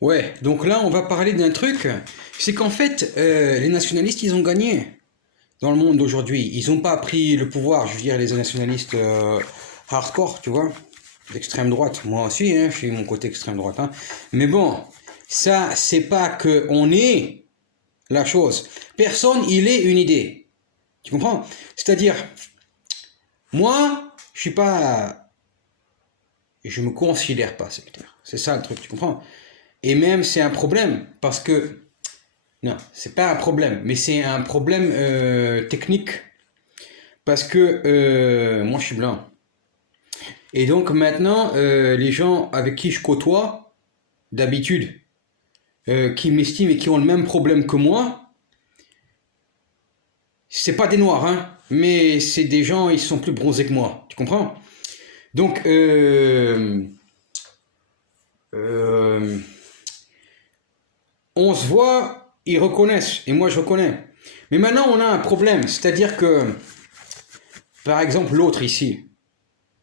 Ouais, donc là, on va parler d'un truc. C'est qu'en fait, les nationalistes, ils ont gagné dans le monde d'aujourd'hui. Ils n'ont pas pris le pouvoir, je veux dire, les nationalistes hardcore, tu vois, d'extrême droite. Moi aussi, hein, je suis mon côté extrême droite. Hein. Mais bon, ça, c'est pas que on est la chose. Personne, il est une idée. Tu comprends? C'est-à-dire, moi, je suis pas, je me considère pas sectaire. C'est ça le truc, tu comprends? Et même, c'est un problème parce que non, c'est pas un problème, mais c'est un problème technique parce que moi je suis blanc. Et donc maintenant, les gens avec qui je côtoie, d'habitude, qui m'estiment et qui ont le même problème que moi, c'est pas des noirs, hein, mais c'est des gens, ils sont plus bronzés que moi, tu comprends? Donc, euh, on se voit, ils reconnaissent, et moi je reconnais. Mais maintenant, on a un problème, c'est-à-dire que, par exemple, l'autre ici,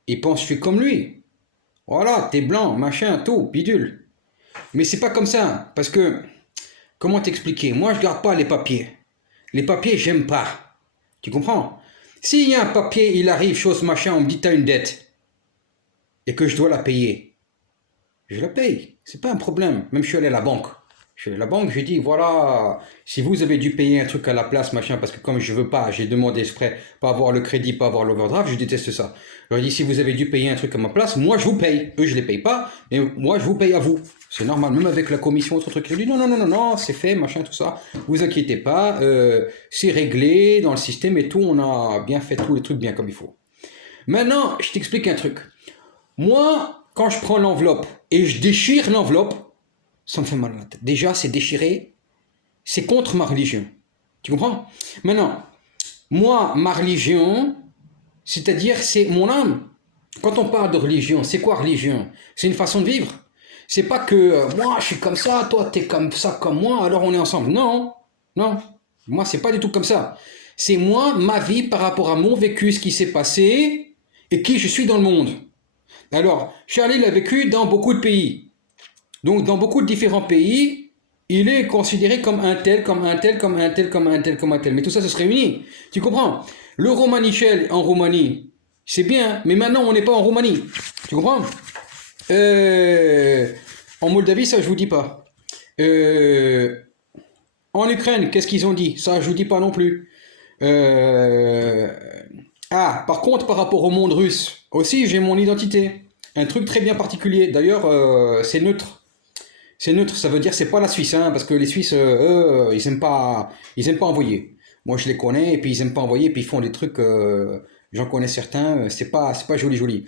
il pense que je suis comme lui. Voilà, t'es blanc, machin, tout, bidule. Mais c'est pas comme ça, parce que, comment t'expliquer? Moi, je garde pas les papiers. Les papiers, j'aime pas. Tu comprends? S'il y a un papier, il arrive, chose machin, on me dit t'as une dette, et que je dois la payer, je la paye. C'est pas un problème. Même je suis allé à la banque. Je suis allé à la banque, j'ai dit, voilà, si vous avez dû payer un truc à la place, machin, parce que comme je veux pas, j'ai demandé exprès, pas avoir le crédit, pas avoir l'overdraft, je déteste ça. Je leur ai dit, si vous avez dû payer un truc à ma place, moi je vous paye. Eux, je les paye pas, mais moi je vous paye à vous. C'est normal, même avec la commission, autre truc. J'ai dit, non, non, non, non, non, c'est fait, machin, tout ça. Vous inquiétez pas, c'est réglé dans le système et tout, on a bien fait tous les trucs bien comme il faut. Maintenant, je t'explique un truc. Moi, quand je prends l'enveloppe et je déchire l'enveloppe, ça me fait mal à la tête. Déjà, c'est déchiré, c'est contre ma religion. Tu comprends? Maintenant, moi, ma religion, c'est-à-dire, c'est mon âme. Quand on parle de religion, c'est quoi religion? C'est une façon de vivre. C'est pas que moi, je suis comme ça, toi, t'es comme ça, comme moi, alors on est ensemble. Non, non. Moi, c'est pas du tout comme ça. C'est moi, ma vie par rapport à mon vécu, ce qui s'est passé et qui je suis dans le monde. Alors, Charlie l'a vécu dans beaucoup de pays. Donc, dans beaucoup de différents pays, il est considéré comme un tel, comme un tel, comme un tel, comme un tel, comme un tel. Mais tout ça, ça se réunit. Tu comprends? Le Romanichel en Roumanie, c'est bien, mais maintenant, on n'est pas en Roumanie. Tu comprends? euh, En Moldavie, ça, je vous dis pas. Euh, En Ukraine, qu'est-ce qu'ils ont dit? Ça, je vous dis pas non plus. Euh, Ah, par contre, par rapport au monde russe, aussi, j'ai mon identité. Un truc très bien particulier. D'ailleurs, c'est neutre. C'est neutre, ça veut dire c'est pas la Suisse, hein, parce que les Suisses, eux, ils aiment pas envoyer. Moi, je les connais, et puis ils aiment pas envoyer, et puis ils font des trucs. J'en connais certains, c'est pas joli joli.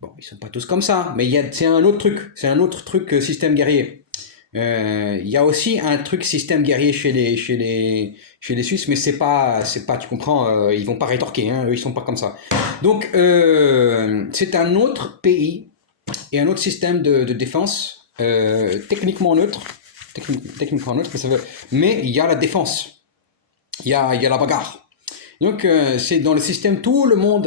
Bon, ils sont pas tous comme ça, mais c'est un autre truc. C'est un autre truc système guerrier. Il y a aussi un truc système guerrier chez les Suisses, mais c'est pas, tu comprends, ils vont pas rétorquer, hein, eux, ils sont pas comme ça. Donc, c'est un autre pays et un autre système de défense, techniquement neutre, techniquement neutre, mais il y a la défense, il y a la bagarre. Donc, c'est dans le système, tout le monde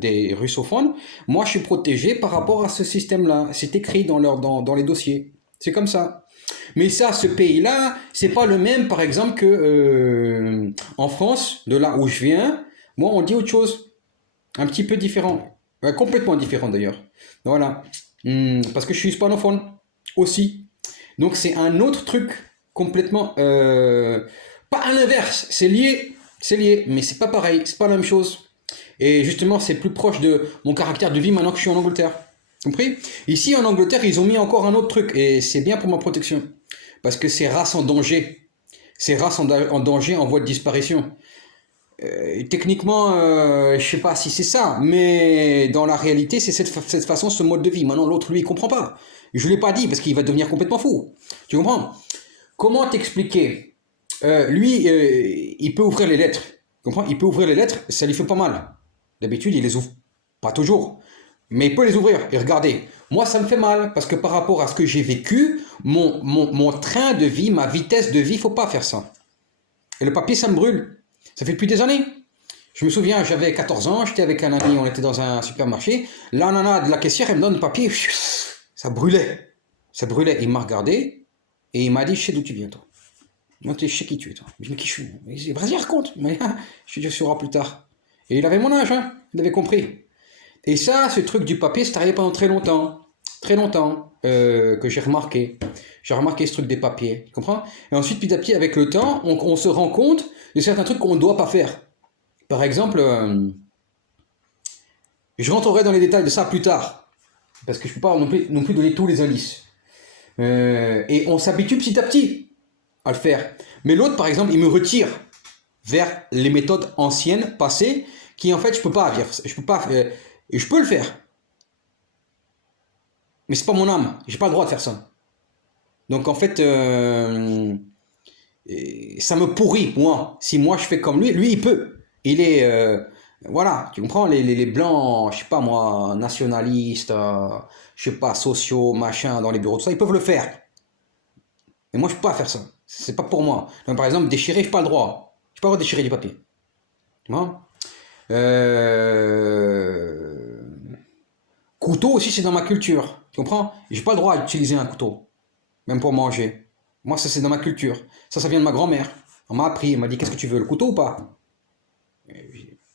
des russophones, moi je suis protégé par rapport à ce système-là. C'est écrit dans les dossiers. C'est comme ça. Mais ça, ce pays-là, c'est pas le même, par exemple, que en France, de là où je viens. Moi, on dit autre chose, un petit peu différent, complètement différent d'ailleurs. Voilà. Parce que je suis hispanophone aussi. Donc c'est un autre truc complètement, pas à l'inverse. C'est lié, mais c'est pas pareil, c'est pas la même chose. Et justement, c'est plus proche de mon caractère de vie maintenant que je suis en Angleterre. Compris? Ici en Angleterre, ils ont mis encore un autre truc et c'est bien pour ma protection. Parce que c'est race en danger. C'est race en danger en voie de disparition. Techniquement, je sais pas si c'est ça, mais dans la réalité, c'est cette façon, ce mode de vie. Maintenant, l'autre, lui, il comprend pas. Je l'ai pas dit parce qu'il va devenir complètement fou. Tu comprends? Comment t'expliquer? Lui, il peut ouvrir les lettres. Tu comprends? Il peut ouvrir les lettres, ça lui fait pas mal. D'habitude, il les ouvre pas toujours, mais il peut les ouvrir et regarder. Moi, ça me fait mal parce que par rapport à ce que j'ai vécu, mon train de vie, ma vitesse de vie, faut pas faire ça. Et le papier, ça me brûle. Ça fait depuis des années. Je me souviens, j'avais 14 ans, j'étais avec un ami, on était dans un supermarché. La nana de la caissière, elle me donne le papier. Ça brûlait. Ça brûlait. Il m'a regardé et il m'a dit, je sais d'où tu viens, toi. Moi, je sais qui tu es, toi. Je dis, mais qui je suis? Il dit, vas-y, raconte. Je te sauras plus tard. Et il avait mon âge, hein. Il avait compris. Et ça, ce truc du papier, c'est arrivé pendant très longtemps. Très longtemps que j'ai remarqué. J'ai remarqué ce truc des papiers. Tu comprends? Et ensuite, petit à petit, avec le temps, on se rend compte de certains trucs qu'on ne doit pas faire. Par exemple, je rentrerai dans les détails de ça plus tard. Parce que je ne peux pas non plus donner tous les indices. Et on s'habitue petit à petit à le faire. Mais l'autre, par exemple, il me retire vers les méthodes anciennes, passées, qui en fait, je peux pas faire. Je peux pas, et je peux le faire. Mais c'est pas mon âme. J'ai pas le droit de faire ça. Donc en fait, ça me pourrit, moi. Si moi je fais comme lui, lui il peut. Il est, voilà, tu comprends, les blancs, je sais pas moi, nationalistes, je sais pas, sociaux, machin, dans les bureaux, tout ça, ils peuvent le faire. Mais moi je peux pas faire ça. C'est pas pour moi. Donc, par exemple, déchirer, j'ai pas le droit. J'ai pas le droit de déchirer du papier. Tu vois? Couteau aussi, c'est dans ma culture. Tu comprends? J'ai pas le droit d'utiliser un couteau, même pour manger. Moi, ça, c'est dans ma culture. Ça vient de ma grand-mère. On m'a appris, elle m'a dit, qu'est-ce que tu veux, le couteau ou pas?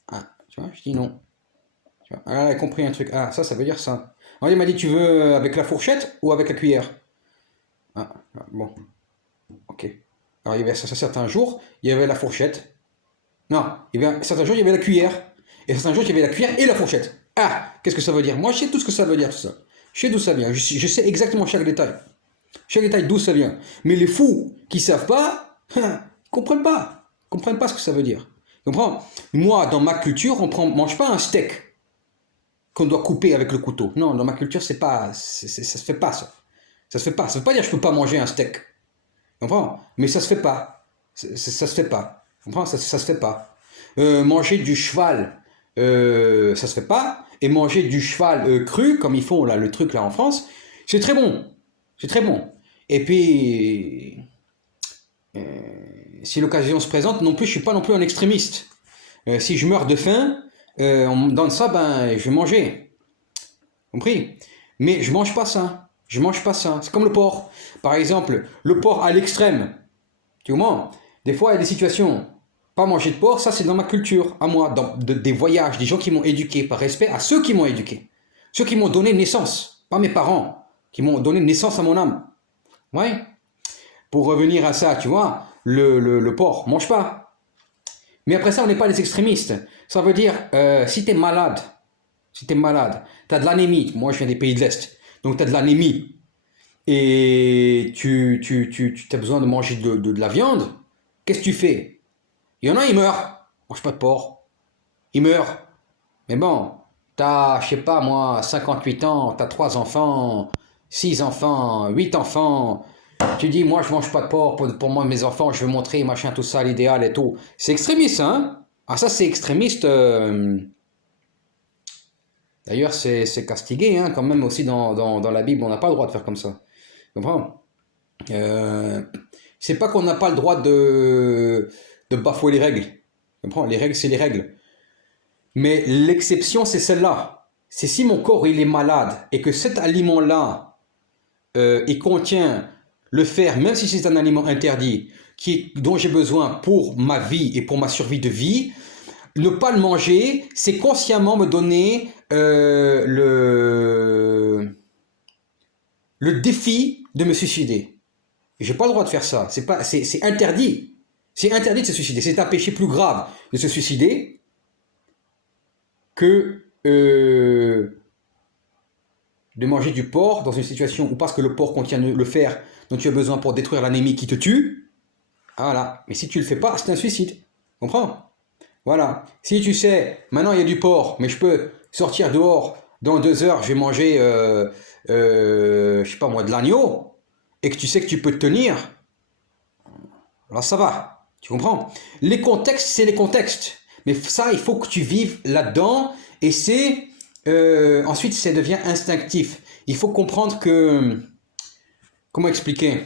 Ah, tu vois, je dis non. Tu vois, elle a compris un truc. Ah, ça veut dire ça. Alors, elle m'a dit, tu veux avec la fourchette ou avec la cuillère? Bon, ok. Alors, il y avait certains jours, il y avait la fourchette. Non, certains jours, il y avait la cuillère. Et certains jours, il y avait la cuillère et la fourchette. Ah, qu'est-ce que ça veut dire? Moi, je sais tout ce que ça veut dire, tout ça. Je sais d'où ça vient. Je sais exactement chaque détail. Chaque détail d'où ça vient. Mais les fous qui savent pas, ils comprennent pas. Ils comprennent pas ce que ça veut dire. Tu comprends? Moi, dans ma culture, on mange pas un steak qu'on doit couper avec le couteau. Non, dans ma culture, c'est pas, ça se fait pas ça. Ça se fait pas. Ça veut pas dire que je peux pas manger un steak. Tu comprends? Mais ça se fait pas. Ça se fait pas. Tu comprends? Ça se fait pas. Manger du cheval, ça se fait pas. Et manger du cheval cru, comme ils font là, le truc là en France, c'est très bon. C'est très bon. Et puis, si l'occasion se présente, non plus, je suis pas non plus un extrémiste. Si je meurs de faim, on me donne ça, ben, je vais manger. Compris? Mais je mange pas ça. Je mange pas ça. C'est comme le porc. Par exemple, le porc à l'extrême. Tu vois? Des fois, il y a des situations. Pas manger de porc, ça c'est dans ma culture, à moi, des voyages, des gens qui m'ont éduqué, par respect à ceux qui m'ont éduqué. Ceux qui m'ont donné naissance, pas mes parents, qui m'ont donné naissance à mon âme. Ouais. Pour revenir à ça, tu vois, le porc, mange pas. Mais après ça, on n'est pas des extrémistes. Ça veut dire, si t'es malade, t'as de l'anémie. Moi, je viens des pays de l'Est. Donc, t'as de l'anémie. Et tu as besoin de manger de la viande. Qu'est-ce que tu fais? Il y en a, ils meurent. Mange pas de porc. Ils meurent. Mais bon, t'as, je sais pas moi, 58 ans, t'as 3 enfants, 6 enfants, 8 enfants. Tu dis, moi, je mange pas de porc pour moi, mes enfants, je veux montrer, machin, tout ça, l'idéal et tout. C'est extrémiste, hein? Ah, ça, c'est extrémiste. D'ailleurs, c'est castigué, hein, quand même, aussi dans la Bible. On n'a pas le droit de faire comme ça. Tu comprends? C'est pas qu'on n'a pas le droit de bafouer les règles. Tu comprends? Les règles, c'est les règles. Mais l'exception, c'est celle-là. C'est si mon corps, il est malade et que cet aliment-là, il contient le fer, même si c'est un aliment interdit, dont j'ai besoin pour ma vie et pour ma survie de vie, ne pas le manger, c'est consciemment me donner le défi de me suicider. Et j'ai pas le droit de faire ça. C'est interdit. C'est interdit de se suicider. C'est un péché plus grave de se suicider que de manger du porc dans une situation où parce que le porc contient le fer dont tu as besoin pour détruire l'anémie qui te tue. Voilà. Mais si tu le fais pas, c'est un suicide. Comprends? Voilà. Si tu sais, maintenant il y a du porc, mais je peux sortir dehors, dans 2 heures, je vais manger, je sais pas moi, de l'agneau, et que tu sais que tu peux te tenir, alors ça va. Tu comprends? Les contextes, c'est les contextes. Mais ça, il faut que tu vives là-dedans, et c'est, ensuite, ça devient instinctif. Il faut comprendre que, comment expliquer?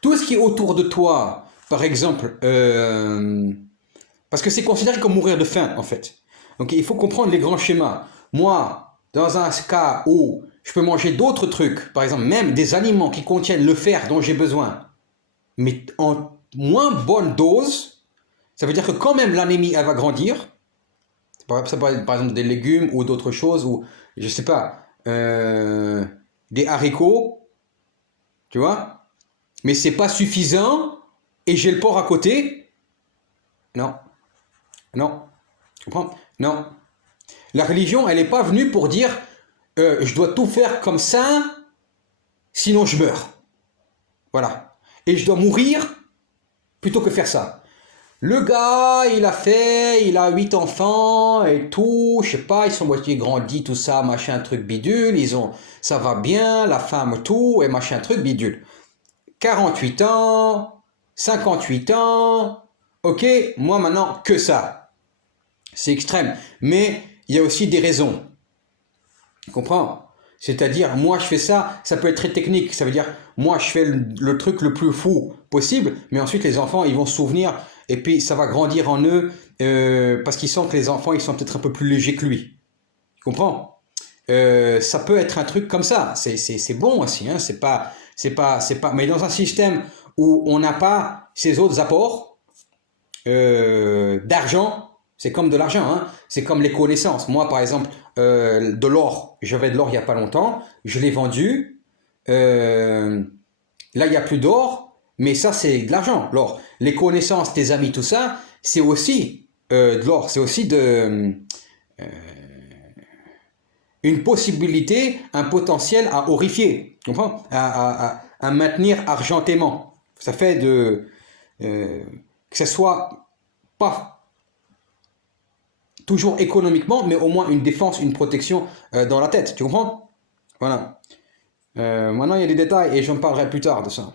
Tout ce qui est autour de toi, par exemple, parce que c'est considéré comme mourir de faim, en fait. Donc il faut comprendre les grands schémas. Moi, dans un cas où je peux manger d'autres trucs, par exemple même des aliments qui contiennent le fer dont j'ai besoin, mais en moins bonne dose, ça veut dire que quand même l'anémie, elle va grandir. Ça peut être par exemple des légumes ou d'autres choses, ou je sais pas, des haricots, tu vois, mais c'est pas suffisant et j'ai le porc à côté. Non, non, tu comprends? Non. La religion, elle n'est pas venue pour dire je dois tout faire comme ça, sinon je meurs. Voilà. Et je dois mourir plutôt que faire ça. Le gars, il a 8 enfants et tout, je sais pas, ils sont moitié grandis, tout ça, machin, truc bidule, ça va bien, la femme, tout, et machin, truc bidule. 48 ans, 58 ans, ok, moi maintenant, que ça. C'est extrême. Mais il y a aussi des raisons. Tu comprends? C'est-à-dire, moi je fais ça, ça peut être très technique, ça veut dire, moi je fais le truc le plus fou possible, mais ensuite les enfants ils vont se souvenir, et puis ça va grandir en eux, parce qu'ils sentent que les enfants ils sont peut-être un peu plus légers que lui. Tu comprends? Ça peut être un truc comme ça, c'est bon aussi, hein, mais dans un système où on n'a pas ces autres apports, d'argent, c'est comme de l'argent, hein. C'est comme les connaissances. Moi, par exemple, de l'or, j'avais de l'or il n'y a pas longtemps, je l'ai vendu. Là, il n'y a plus d'or, mais ça, c'est de l'argent, l'or. Les connaissances, tes amis, tout ça, c'est aussi de l'or, c'est aussi une possibilité, un potentiel à horrifier, tu comprends? À maintenir argentément. Ça fait que ce soit pas toujours économiquement, mais au moins une défense, une protection dans la tête. Tu comprends? Voilà. Maintenant, il y a des détails et j'en parlerai plus tard de ça.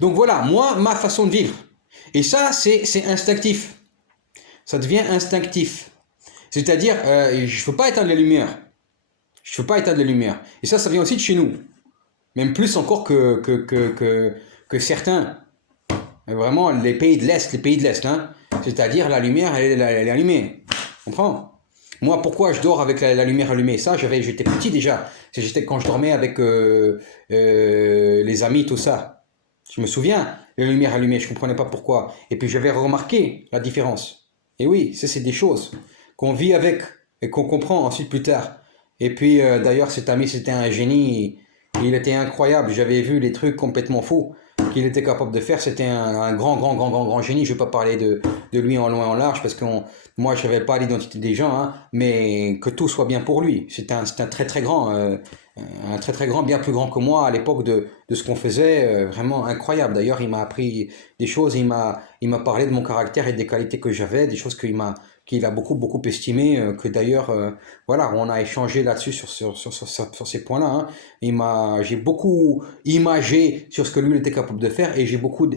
Donc voilà, moi, ma façon de vivre. Et ça, c'est instinctif. Ça devient instinctif. C'est-à-dire, je ne veux pas éteindre les lumières. Je ne veux pas éteindre les lumières. Et ça vient aussi de chez nous. Même plus encore que certains. Vraiment, les pays de l'Est, hein. C'est-à-dire, la lumière, elle est allumée. Tu comprends? Moi, pourquoi je dors avec la lumière allumée? Ça, j'étais petit déjà. J'étais quand je dormais avec les amis, tout ça. Je me souviens, les lumières allumées, je ne comprenais pas pourquoi. Et puis, j'avais remarqué la différence. Et oui, ça, c'est des choses qu'on vit avec et qu'on comprend ensuite plus tard. Et puis, d'ailleurs, cet ami, c'était un génie. Il était incroyable. J'avais vu des trucs complètement fous qu'il était capable de faire. C'était un grand génie. Je ne vais pas parler de lui en long et en large parce que moi, je ne savais pas l'identité des gens, hein, mais que tout soit bien pour lui. C'est un très très grand, bien plus grand que moi à l'époque de ce qu'on faisait, vraiment incroyable. D'ailleurs, il m'a appris des choses, il m'a parlé de mon caractère et des qualités que j'avais, des choses qu'il a beaucoup estimé, que d'ailleurs, voilà, on a échangé là-dessus sur ces points-là, hein. J'ai beaucoup imagé sur ce que lui il était capable de faire et j'ai beaucoup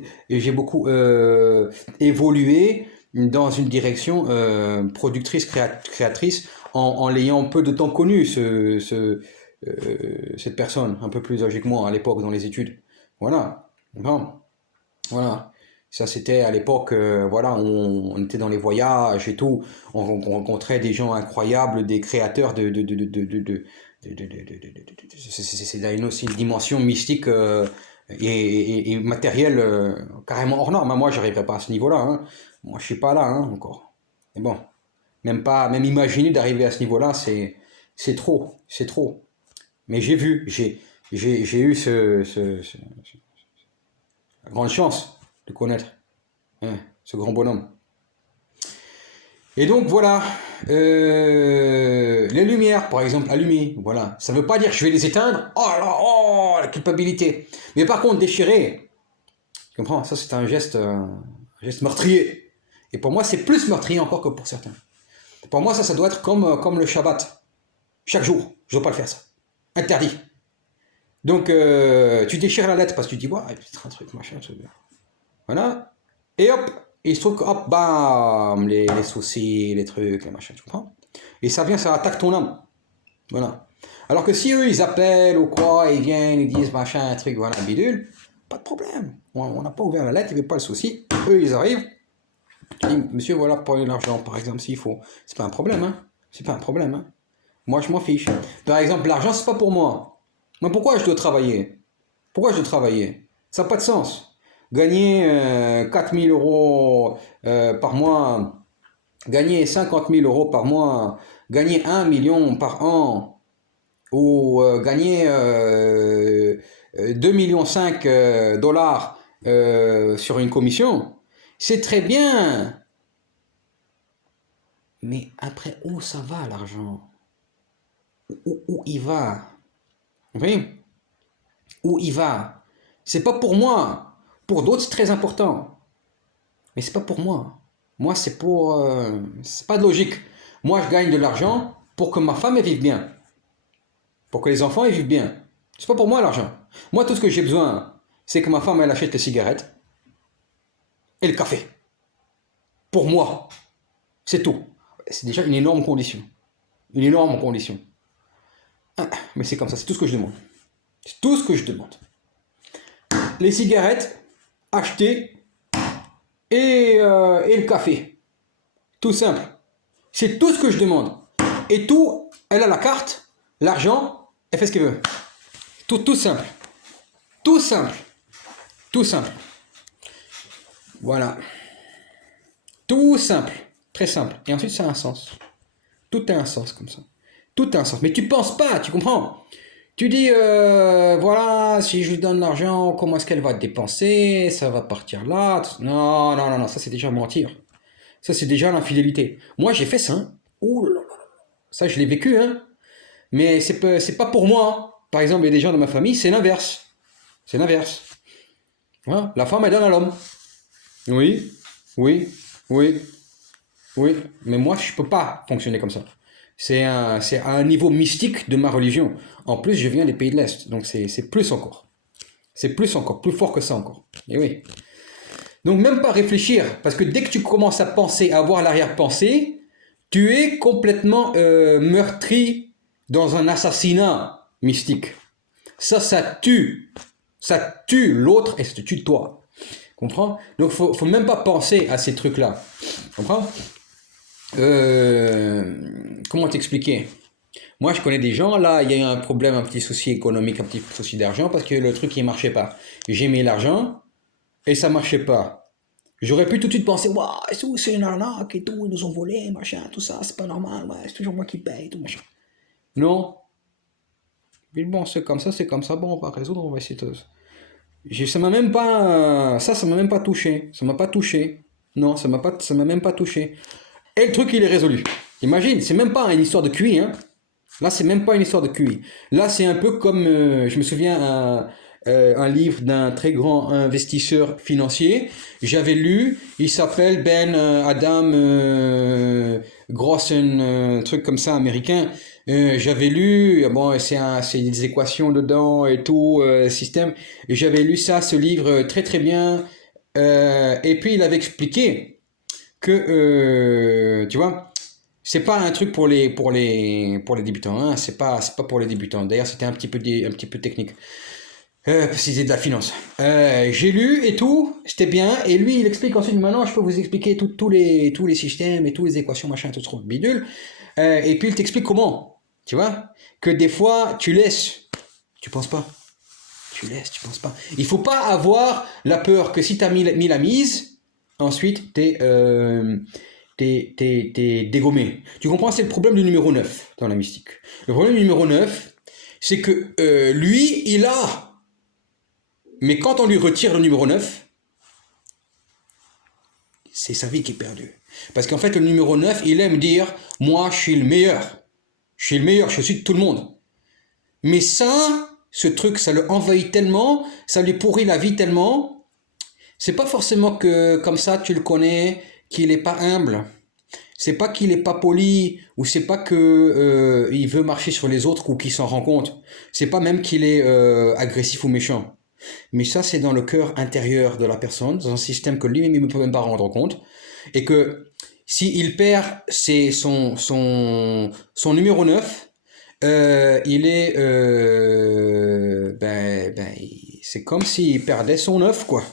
évolué dans une direction productrice, créatrice, en l'ayant peu de temps connu, cette personne, un peu plus âgée que moi à l'époque dans les études. Voilà. Bon, voilà. Ça, c'était à l'époque, voilà, on était dans les voyages et tout. On rencontrait des gens incroyables, des créateurs c'est aussi une dimension mystique et matérielle carrément hors norme. Moi, j'arriverai pas à ce niveau-là, hein. Moi, je suis pas là, hein, encore. Mais bon, même imaginer d'arriver à ce niveau-là, c'est trop, c'est trop. Mais j'ai vu, j'ai eu la grande chance de connaître, hein, ce grand bonhomme. Et donc voilà, les lumières par exemple allumées, voilà, ça ne veut pas dire que je vais les éteindre, oh là, oh la culpabilité. Mais par contre déchirer, tu comprends, ça c'est un geste meurtrier. Et pour moi c'est plus meurtrier encore que pour certains. Pour moi ça doit être comme le Shabbat, chaque jour, je ne dois pas le faire ça, interdit. Donc, tu déchires la lettre parce que tu dis, ouais, c'est un truc, machin, truc. Voilà. Et hop, il se trouve que, hop, bam, les soucis, les trucs, les machins, tu comprends? Et ça attaque ton âme. Voilà. Alors que si eux, ils appellent ou quoi, ils viennent, ils disent machin, un truc, voilà, bidule, pas de problème. On n'a pas ouvert la lettre, il n'y avait pas le souci. Eux, ils arrivent. Je dis, monsieur, voilà, prenez l'argent, par exemple, s'il faut. C'est pas un problème, hein. C'est pas un problème, hein. Moi, je m'en fiche. Par exemple, l'argent, c'est pas pour moi. Mais pourquoi je dois travailler? Pourquoi je dois travailler? Ça n'a pas de sens. Gagner 4 000 euros par mois, gagner 50 000 euros par mois, gagner 1 million par an, ou gagner 2,5 millions dollars sur une commission, c'est très bien. Mais après, où ça va l'argent? Où il va? Vous voyez? Où il va? C'est pas pour moi. Pour d'autres, c'est très important. Mais c'est pas pour moi. Moi, c'est pour... c'est pas de logique. Moi, je gagne de l'argent pour que ma femme elle vive bien. Pour que les enfants ils vivent bien. C'est pas pour moi l'argent. Moi, tout ce que j'ai besoin, c'est que ma femme elle achète les cigarettes et le café. Pour moi. C'est tout. C'est déjà une énorme condition. Une énorme condition. Ah, mais c'est comme ça, c'est tout ce que je demande. C'est tout ce que je demande. Les cigarettes, acheter et le café. Tout simple. C'est tout ce que je demande. Et tout, elle a la carte, l'argent, elle fait ce qu'elle veut. Tout simple. Tout simple. Tout simple. Voilà. Tout simple. Très simple. Et ensuite, ça a un sens. Tout a un sens comme ça. Tout a un sens. Mais tu penses pas, tu comprends? Tu dis, voilà, si je lui donne l'argent, comment est-ce qu'elle va dépenser? Ça va partir là. Non, non, non, non, ça c'est déjà mentir. Ça c'est déjà l'infidélité. Moi j'ai fait ça. Hein. Ouh là là. Ça je l'ai vécu, hein. Mais c'est pas pour moi. Hein. Par exemple, il y a des gens de ma famille, c'est l'inverse. C'est l'inverse. Voilà. La femme, elle donne à l'homme. Oui, oui, oui, oui. Mais moi, je peux pas fonctionner comme ça. C'est à un niveau mystique de ma religion. En plus, je viens des pays de l'Est. Donc c'est plus encore. C'est plus encore, plus fort que ça encore. Et oui. Donc même pas réfléchir. Parce que dès que tu commences à penser, à avoir l'arrière-pensée, tu es complètement meurtri dans un assassinat mystique. Ça tue. Ça tue l'autre et ça te tue toi. Comprends? Donc faut même pas penser à ces trucs-là. Comprends? Comment t'expliquer? Moi, je connais des gens, là, il y a eu un problème, un petit souci économique, un petit souci d'argent, parce que le truc, il marchait pas. J'ai mis l'argent et ça marchait pas. J'aurais pu tout de suite penser, waouh, c'est une arnaque et tout, ils nous ont volé, machin, tout ça, c'est pas normal, ouais, c'est toujours moi qui paye, tout machin. Non. Mais bon, c'est comme ça, bon, on va résoudre, on va essayer de... Ça m'a même pas, ça m'a même pas touché. Ça m'a pas touché. Non, ça m'a même pas touché. Et le truc, il est résolu. Imagine, c'est même pas une histoire de QI, hein. Là, c'est même pas une histoire de QI. Là, c'est un peu comme, je me souviens, un livre d'un très grand investisseur financier. J'avais lu, il s'appelle Ben Adam Grossen, un truc comme ça, américain. J'avais lu, bon, c'est des équations dedans et tout, système. Et j'avais lu ça, ce livre, très très bien. Et puis, il avait expliqué que, tu vois, c'est pas un truc pour les débutants, hein. C'est pas pour les débutants. D'ailleurs, c'était un petit peu technique. Préciser de la finance. J'ai lu et tout, c'était bien. Et lui, il explique ensuite, maintenant, je peux vous expliquer tous les systèmes et toutes les équations, machin, tout ce qu'on bidule. Et puis, il t'explique comment. Tu vois? Que des fois, tu laisses. Tu penses pas. Tu laisses, tu penses pas. Il faut pas avoir la peur que si tu as mis la mise, ensuite, t'es dégommé. Tu comprends? C'est le problème du numéro 9 dans la mystique. Le problème du numéro 9, c'est que lui, il a. Mais quand on lui retire le numéro 9, c'est sa vie qui est perdue. Parce qu'en fait, le numéro 9, il aime dire, moi, je suis le meilleur. Je suis le meilleur, je suis au-dessus de tout le monde. Mais ça, ce truc, ça le envahit tellement, ça lui pourrit la vie tellement. C'est pas forcément que, comme ça, tu le connais, qu'il est pas humble. C'est pas qu'il est pas poli, ou c'est pas que il veut marcher sur les autres ou qu'il s'en rend compte. C'est pas même qu'il est agressif ou méchant. Mais ça, c'est dans le cœur intérieur de la personne, dans un système que lui-même ne peut même pas rendre compte. Et que s'il perd son numéro 9, il est... c'est comme s'il perdait son œuf, quoi.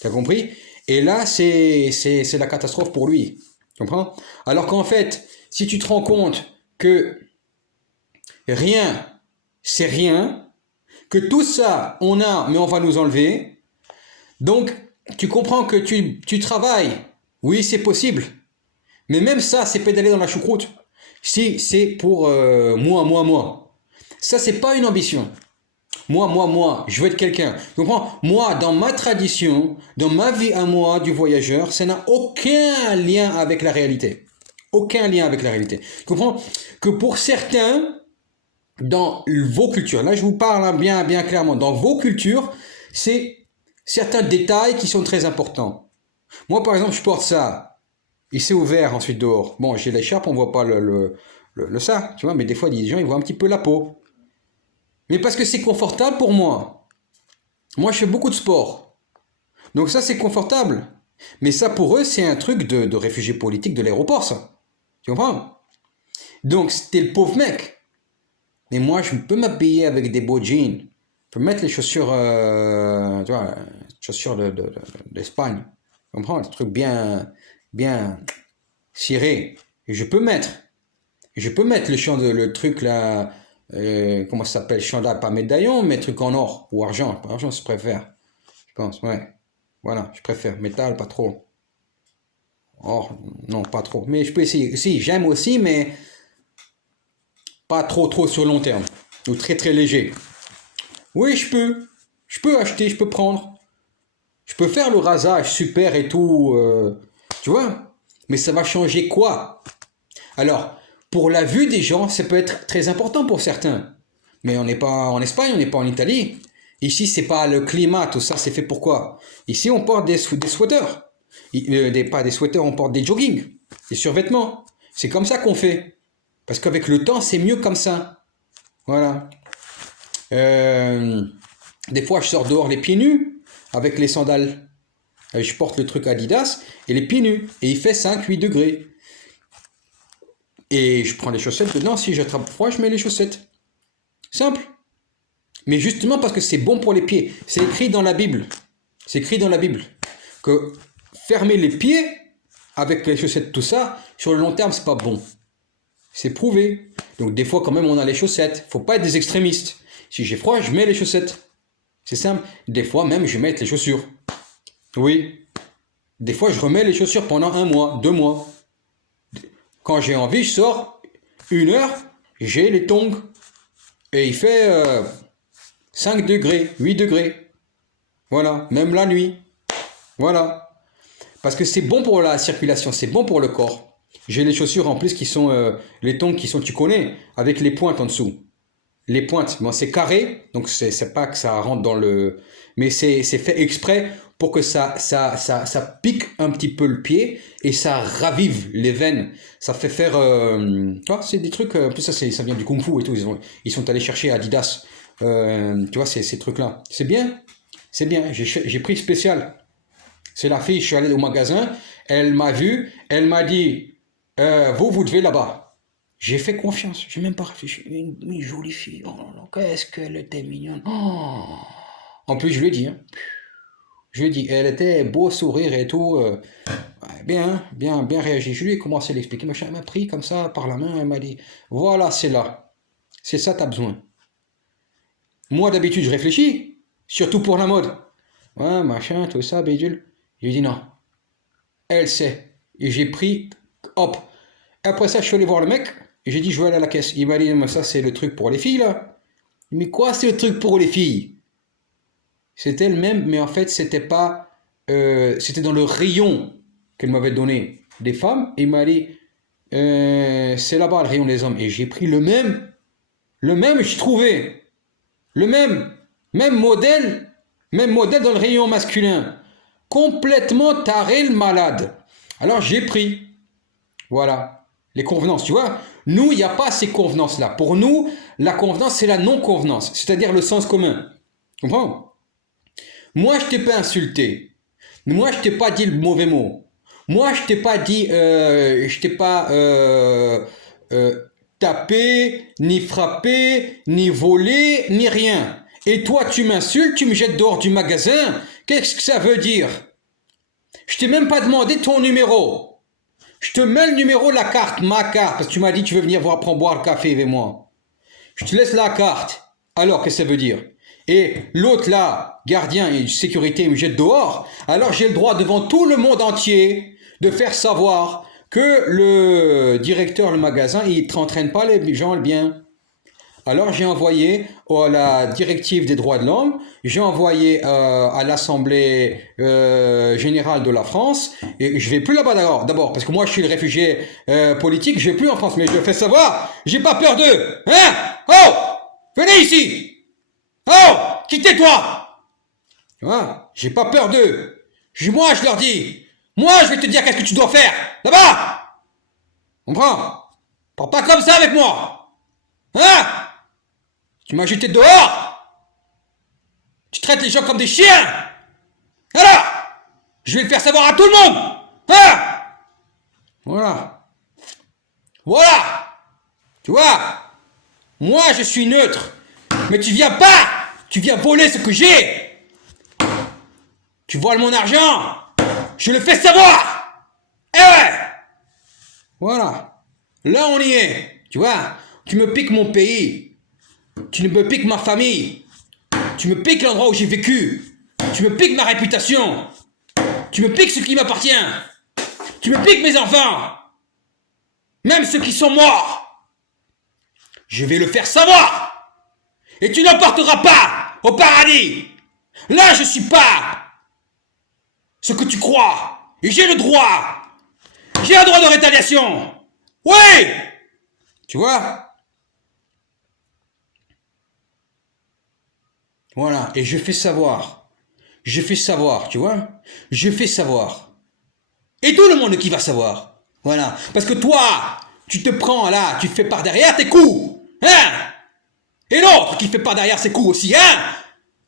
T'as compris? Et là, c'est la catastrophe pour lui. Tu comprends? Alors qu'en fait, si tu te rends compte que rien, c'est rien, que tout ça, on a, mais on va nous enlever, donc tu comprends que tu travailles. Oui, c'est possible. Mais même ça, c'est pédaler dans la choucroute. Si c'est pour moi. Ça, c'est pas une ambition. Moi, je veux être quelqu'un. Tu comprends? Moi, dans ma tradition, dans ma vie à moi du voyageur, ça n'a aucun lien avec la réalité. Aucun lien avec la réalité. Tu comprends? Que pour certains, dans vos cultures, là je vous parle bien clairement, dans vos cultures, c'est certains détails qui sont très importants. Moi, par exemple, je porte ça. Il s'est ouvert ensuite dehors. Bon, j'ai l'écharpe, on voit pas le ça, tu vois, mais des fois, les gens, ils voient un petit peu la peau. Mais parce que c'est confortable pour moi. Moi, je fais beaucoup de sport. Donc ça, c'est confortable. Mais ça, pour eux, c'est un truc de réfugiés politiques de l'aéroport, ça. Tu comprends? Donc, c'était le pauvre mec. Mais moi, je peux m'habiller avec des beaux jeans. Je peux mettre les chaussures, tu vois, chaussures d'Espagne. Tu comprends? Des trucs bien cirés. Et je peux mettre. Le truc là, comment ça s'appelle? Chandail, pas médaillon, mais truc en or ou argent. Argent, je préfère. Je pense, ouais. Voilà, je préfère. Métal, pas trop. Or, non, pas trop. Mais je peux essayer. Si, j'aime aussi, mais pas trop sur long terme. Ou très léger. Oui, je peux. Je peux acheter, je peux prendre. Je peux faire le rasage super et tout. Tu vois? Mais ça va changer quoi? Alors, pour la vue des gens, ça peut être très important pour certains. Mais on n'est pas en Espagne, on n'est pas en Italie. Ici, c'est pas le climat, tout ça, c'est fait pour quoi? Ici, on porte des sweaters. Pas des sweaters, on porte des joggings, des survêtements. C'est comme ça qu'on fait. Parce qu'avec le temps, c'est mieux comme ça. Voilà. Des fois, je sors dehors les pieds nus, avec les sandales. Je porte le truc Adidas, et les pieds nus. Et il fait 5-8 degrés. Et je prends les chaussettes dedans, si j'attrape froid, je mets les chaussettes. Simple. Mais justement parce que c'est bon pour les pieds. C'est écrit dans la Bible. C'est écrit dans la Bible que fermer les pieds avec les chaussettes, tout ça, sur le long terme, c'est pas bon. C'est prouvé. Donc des fois, quand même, on a les chaussettes. Faut pas être des extrémistes. Si j'ai froid, je mets les chaussettes. C'est simple. Des fois, même, je mets les chaussures. Oui. Des fois, je remets les chaussures pendant 1 mois, 2 mois. Quand j'ai envie, je sors 1 heure, j'ai les tongs. Et il fait 5 degrés, 8 degrés. Voilà, même la nuit. Voilà. Parce que c'est bon pour la circulation, c'est bon pour le corps. J'ai les chaussures en plus qui sont, les tongs qui sont, tu connais, avec les pointes en dessous. Les pointes, bon, c'est carré, donc c'est pas que ça rentre dans le... Mais c'est fait exprès pour que ça pique un petit peu le pied et ça ravive les veines. Ça fait faire... tu vois, c'est des trucs... En plus, ça vient du Kung Fu et tout. Ils sont allés chercher Adidas. Tu vois, ces trucs-là. C'est bien. C'est bien. J'ai pris spécial. C'est la fille, je suis allé au magasin. Elle m'a vu. Elle m'a dit, vous devez là-bas. J'ai fait confiance, j'ai même pas réfléchi. Une jolie fille, oh là là, qu'est-ce qu'elle était mignonne. Oh. En plus, je lui ai dit, hein. Je lui ai dit, elle était beau sourire et tout, bien réagi. Je lui ai commencé à l'expliquer, machin, elle m'a pris comme ça par la main, elle m'a dit, voilà, c'est là, c'est ça t'as besoin. Moi d'habitude, je réfléchis, surtout pour la mode. Ouais, machin, tout ça, bidule. J'ai dit non, elle sait. Et j'ai pris, hop. Après ça, je suis allé voir le mec. Et j'ai dit, je vais aller à la caisse. Il m'a dit, mais ça, c'est le truc pour les filles, là. Mais quoi, c'est le truc pour les filles? C'était le même, mais en fait, c'était pas... c'était dans le rayon qu'elle m'avait donné des femmes. Et il m'a dit, c'est là-bas, le rayon des hommes. Et j'ai pris le même, je trouvais. Le même modèle dans le rayon masculin. Complètement taré, le malade. Alors, j'ai pris. Voilà. Les convenances, tu vois. Nous, il n'y a pas ces convenances-là. Pour nous, la convenance, c'est la non-convenance, c'est-à-dire le sens commun. Tu comprends? Moi, je t'ai pas insulté. Moi, je t'ai pas dit le mauvais mot. Moi, je t'ai pas dit, je t'ai pas tapé, ni frappé, ni volé, ni rien. Et toi, tu m'insultes, tu me jettes dehors du magasin. Qu'est-ce que ça veut dire? Je t'ai même pas demandé ton numéro. Je te mets le numéro de la carte, ma carte, parce que tu m'as dit que tu veux venir prendre boire le café avec moi. Je te laisse la carte. Alors, qu'est-ce que ça veut dire? Et l'autre là, gardien et sécurité, il me jette dehors. Alors j'ai le droit devant tout le monde entier de faire savoir que le directeur du magasin, il ne t'entraîne pas les gens bien. Alors j'ai envoyé à la directive des droits de l'homme, j'ai envoyé à l'Assemblée générale de la France, et je vais plus là-bas d'abord, parce que moi je suis le réfugié politique, je vais plus en France, mais je fais savoir, j'ai pas peur d'eux, hein? Oh! Venez ici! Oh! Quittez-toi! Tu vois? J'ai pas peur d'eux. Moi je leur dis, moi je vais te dire qu'est-ce que tu dois faire, là-bas! Comprends? Parle pas comme ça avec moi! Hein? Tu m'as jeté dehors. Tu traites les gens comme des chiens. Alors, je vais le faire savoir à tout le monde. Hein? Voilà. Voilà. Tu vois, moi je suis neutre. Mais tu viens pas. Tu viens voler ce que j'ai. Tu voles mon argent. Je le fais savoir. Eh ouais. Voilà. Là on y est. Tu vois, tu me piques mon pays. Tu me piques ma famille. Tu me piques l'endroit où j'ai vécu. Tu me piques ma réputation. Tu me piques ce qui m'appartient. Tu me piques mes enfants. Même ceux qui sont morts. Je vais le faire savoir. Et tu n'emporteras pas au paradis. Là, je suis pas ce que tu crois. Et j'ai le droit. J'ai un droit de rétaliation. Oui. Tu vois? Voilà, et je fais savoir. Je fais savoir, tu vois? Je fais savoir. Et tout le monde qui va savoir. Voilà. Parce que toi, tu te prends là, tu fais par derrière tes coups. Hein? Et l'autre qui fait par derrière ses coups aussi, hein?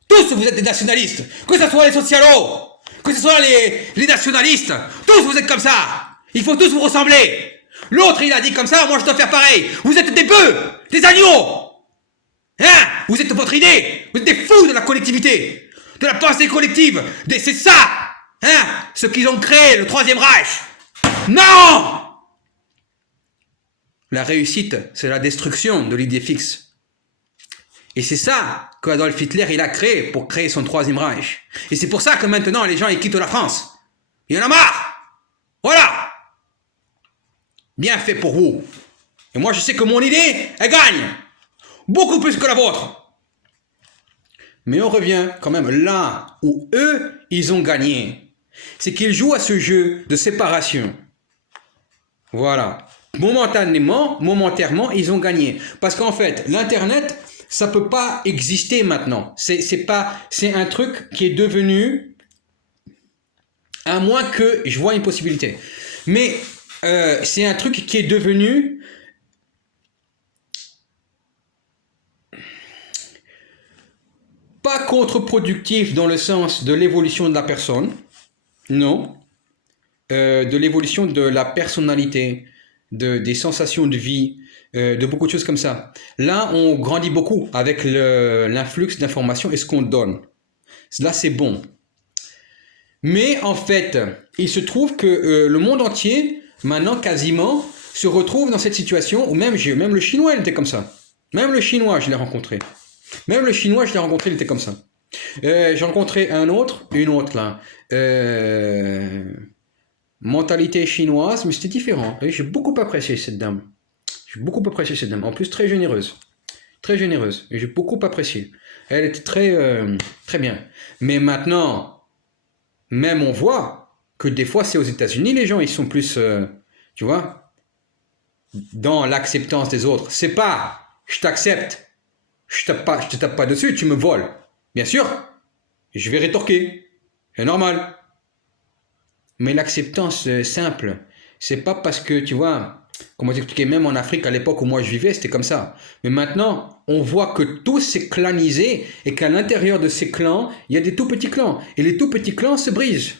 Tous vous êtes des nationalistes. Que ce soit les socialos, que ce soit les nationalistes. Tous vous êtes comme ça. Il faut tous vous ressembler. L'autre il a dit comme ça, moi je dois faire pareil. Vous êtes des bœufs, des agneaux. Hein? Vous êtes votre idée. Vous êtes des fous de la collectivité. De la pensée collective. C'est ça. Hein? Ce qu'ils ont créé, le Troisième Reich. Non! La réussite, c'est la destruction de l'idée fixe. Et c'est ça qu'Adolf Hitler, il a créé pour créer son Troisième Reich. Et c'est pour ça que maintenant, les gens, ils quittent la France. Il y en a marre. Voilà. Bien fait pour vous. Et moi, je sais que mon idée, elle gagne. Beaucoup plus que la vôtre. Mais on revient quand même là où eux, ils ont gagné. C'est qu'ils jouent à ce jeu de séparation. Voilà. Momentairement, ils ont gagné. Parce qu'en fait, l'Internet, ça peut pas exister maintenant. C'est un truc qui est devenu, à moins que je vois une possibilité. Mais c'est un truc qui est devenu pas contre-productif dans le sens de l'évolution de la personne, non, de l'évolution de la personnalité, des sensations de vie, de beaucoup de choses comme ça. Là, on grandit beaucoup avec l'influx d'informations et ce qu'on donne. Là, c'est bon. Mais en fait, il se trouve que le monde entier, maintenant quasiment, se retrouve dans cette situation où même le Chinois, il était comme ça. Même le Chinois, je l'ai rencontré. Même le Chinois, je l'ai rencontré, il était comme ça. J'ai rencontré une autre là. Mentalité chinoise, mais c'était différent. Et j'ai beaucoup apprécié cette dame. En plus, très généreuse. Très généreuse. Et j'ai beaucoup apprécié. Elle était très bien. Mais maintenant, même on voit que des fois, c'est aux États-Unis, les gens, ils sont plus, tu vois, dans l'acceptance des autres. C'est pas, je t'accepte. Je te tape pas dessus, tu me voles. Bien sûr, je vais rétorquer. C'est normal. Mais l'acceptance simple, c'est pas parce que, tu vois, comment t'expliquer, même en Afrique, à l'époque où moi je vivais, c'était comme ça. Mais maintenant, on voit que tout s'est clanisé et qu'à l'intérieur de ces clans, il y a des tout petits clans. Et les tout petits clans se brisent.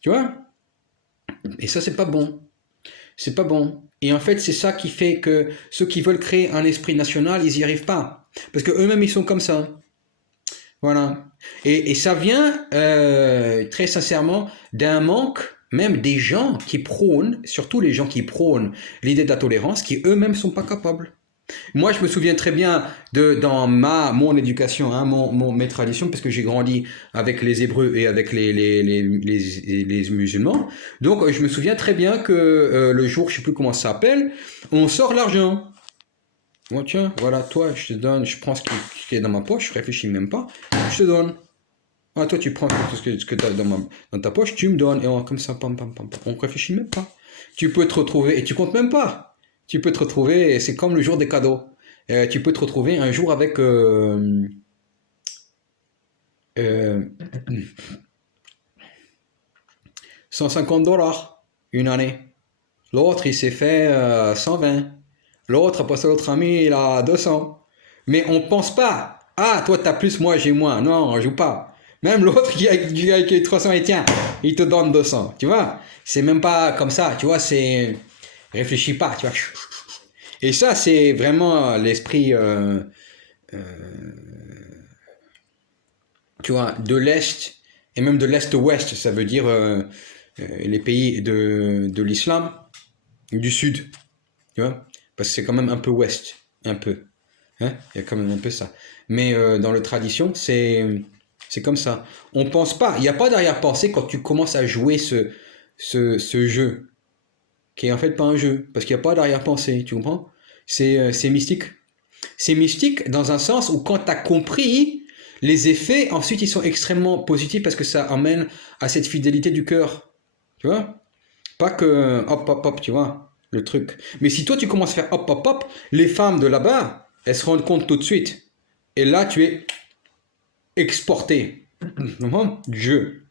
Tu vois? Et ça, c'est pas bon. C'est pas bon. Et en fait, c'est ça qui fait que ceux qui veulent créer un esprit national, ils n'y arrivent pas. Parce qu'eux-mêmes, ils sont comme ça. Voilà. Et ça vient très sincèrement d'un manque, même des gens qui prônent, surtout les gens qui prônent l'idée de la tolérance, qui eux-mêmes sont pas capables. Moi, je me souviens très bien dans mon éducation, hein, mes traditions, parce que j'ai grandi avec les Hébreux et avec les musulmans. Donc, je me souviens très bien que le jour, je sais plus comment ça s'appelle, on sort l'argent. Bon, tiens, voilà, toi, je te donne, je prends ce qui est dans ma poche, je réfléchis même pas, je te donne. Ah, toi, tu prends tout ce que tu as dans ta poche, tu me donnes, et comme ça, pam, pam, pam, pam. On réfléchit même pas. Tu peux te retrouver, et tu comptes même pas. Tu peux te retrouver, et c'est comme le jour des cadeaux. Tu peux te retrouver un jour avec euh, 150 $ une année. L'autre, il s'est fait 120. L'autre, après ça, l'autre ami, il a 200. Mais on pense pas. Ah, toi, t'as plus, moi, j'ai moins. Non, on joue pas. Même l'autre qui a 300, et tiens, il te donne 200. Tu vois, c'est même pas comme ça. Tu vois, c'est. Réfléchis pas, tu vois. Et ça, c'est vraiment l'esprit, tu vois, de l'Est, et même de l'Est-Ouest. Ça veut dire les pays de l'islam, du Sud. Tu vois, parce que c'est quand même un peu Ouest. Un peu. Hein, il y a quand même un peu ça. Mais dans la tradition, c'est comme ça. On pense pas, il n'y a pas d'arrière-pensée quand tu commences à jouer ce jeu, qui est en fait pas un jeu, parce qu'il n'y a pas d'arrière-pensée, tu comprends? C'est mystique. C'est mystique dans un sens où quand tu as compris les effets, ensuite ils sont extrêmement positifs parce que ça amène à cette fidélité du cœur. Tu vois? Pas que hop hop hop, tu vois, le truc. Mais si toi tu commences à faire hop hop hop, les femmes de là-bas, elles se rendent compte tout de suite. Et là, tu es exporté du jeu.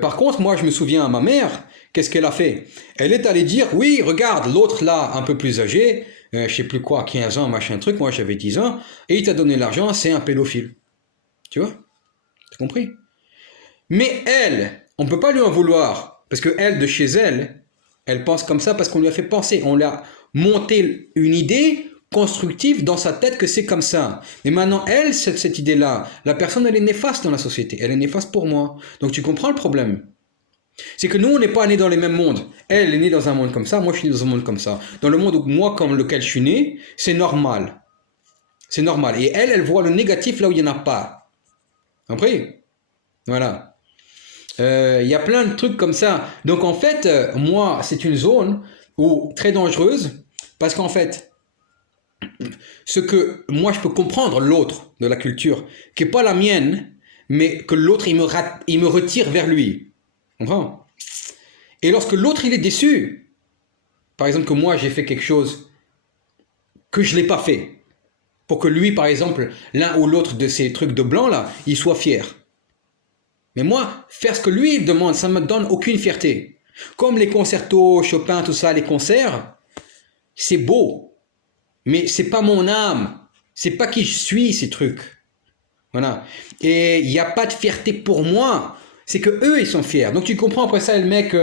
Par contre, moi, je me souviens à ma mère, qu'est-ce qu'elle a fait? Elle est allée dire, oui, regarde, l'autre là, un peu plus âgé, je sais plus quoi, 15 ans, machin truc, moi j'avais 10 ans, et il t'a donné l'argent, c'est un pédophile. Tu vois? T'as compris? Mais elle, on ne peut pas lui en vouloir, parce que elle, de chez elle, elle pense comme ça parce qu'on lui a fait penser, on lui a monté une idée constructive dans sa tête que c'est comme ça. Mais maintenant, elle, cette idée-là, la personne, elle est néfaste dans la société, elle est néfaste pour moi. Donc tu comprends le problème? C'est que nous, on n'est pas nés dans les mêmes mondes. Elle est née dans un monde comme ça, moi je suis né dans un monde comme ça. Dans le monde où moi, comme lequel je suis né, c'est normal. C'est normal. Et elle, elle voit le négatif là où il n'y en a pas. Compris? Voilà. Y a plein de trucs comme ça. Donc en fait, moi, c'est une zone très dangereuse parce qu'en fait, ce que moi je peux comprendre l'autre de la culture, qui n'est pas la mienne, mais que l'autre il me retire vers lui. Tu comprends? Et lorsque l'autre il est déçu, par exemple que moi j'ai fait quelque chose que je l'ai pas fait, pour que lui par exemple l'un ou l'autre de ces trucs de blanc là, il soit fier. Mais moi, faire ce que lui il demande, ça ne me donne aucune fierté. Comme les concertos, Chopin, tout ça, les concerts, c'est beau, mais c'est pas mon âme, c'est pas qui je suis ces trucs. Voilà. Et il n'y a pas de fierté pour moi, c'est que eux ils sont fiers. Donc tu comprends après ça le mec.